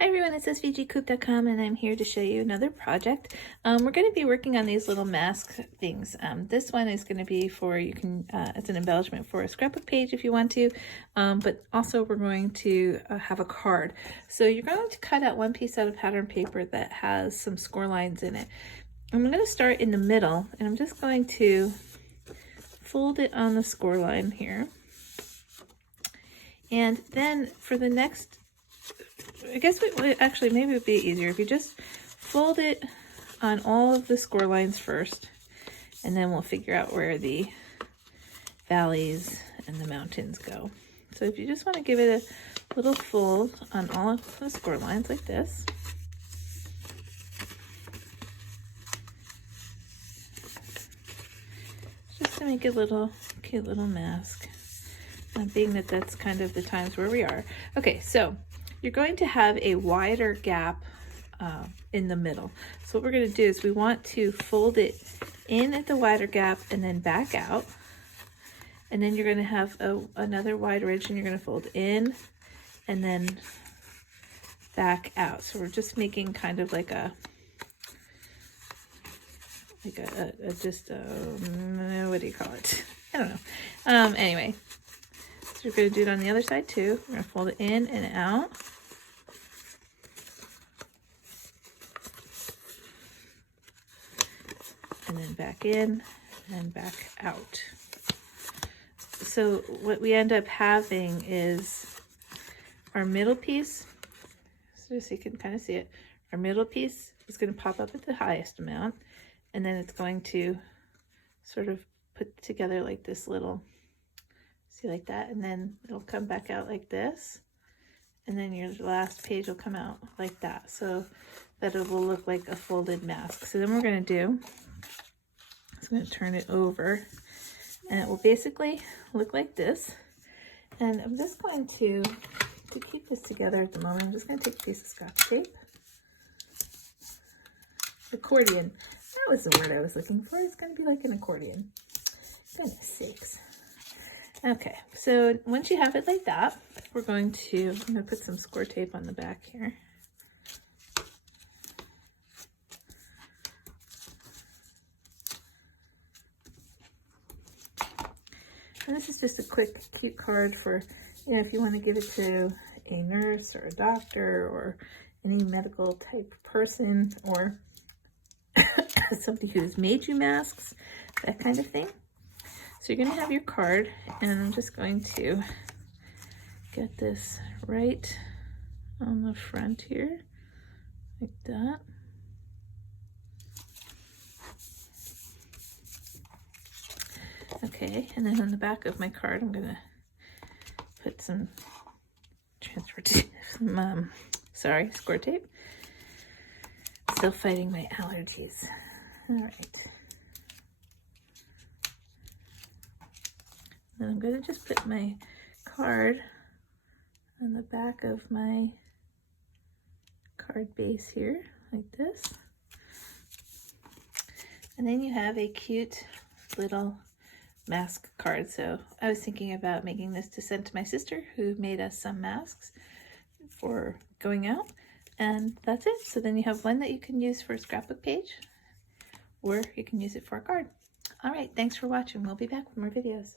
Hi everyone, it's svgcoop.com and I'm here to show you another project. We're going to be working on these little mask things. This one is going to be for, it's an embellishment for a scrapbook page if you want to, but also we're going to have a card. So you're going to cut out one piece out of pattern paper that has some score lines in it. I'm going to start in the middle and I'm just going to fold it on the score line here. And then for the next, I guess actually maybe it would be easier if you just fold it on all of the score lines first, and then we'll figure out where the valleys and the mountains go. So if you just want to give it a little fold on all of the score lines like this. Just to make a little cute little mask. Being that that's kind of the times where we are. Okay, so you're going to have a wider gap in the middle. So what we're going to do is we want to fold it in at the wider gap and then back out. And then you're going to have another wide ridge and you're going to fold in and then back out. So we're just making kind of like a what do you call it? I don't know. Anyway. So you're going to do it on the other side too. We're going to fold it in and out. And then back in and back out. So what we end up having is our middle piece. So just so you can kind of see it. Our middle piece is going to pop up at the highest amount. And then it's going to sort of put together like this little, see, like that, and then it'll come back out like this, and then your last page will come out like that, so that it will look like a folded mask. So then we're going to do, I'm going to turn it over, and it will basically look like this. And I'm just going to keep this together at the moment, I'm just going to take a piece of Scotch tape. Accordion, that was the word I was looking for. It's going to be like an accordion. Goodness sakes. Okay, so once you have it like that, I'm going to put some score tape on the back here. And this is just a quick, cute card for, if you want to give it to a nurse or a doctor or any medical type person or somebody who's made you masks, that kind of thing. So you're going to have your card, and I'm just going to get this right on the front here, like that. Okay, and then on the back of my card, I'm going to put some score tape. Still fighting my allergies. All right. Then I'm going to just put my card on the back of my card base here, like this. And then you have a cute little mask card. So I was thinking about making this to send to my sister, who made us some masks for going out. And that's it. So then you have one that you can use for a scrapbook page, or you can use it for a card. All right, thanks for watching. We'll be back with more videos.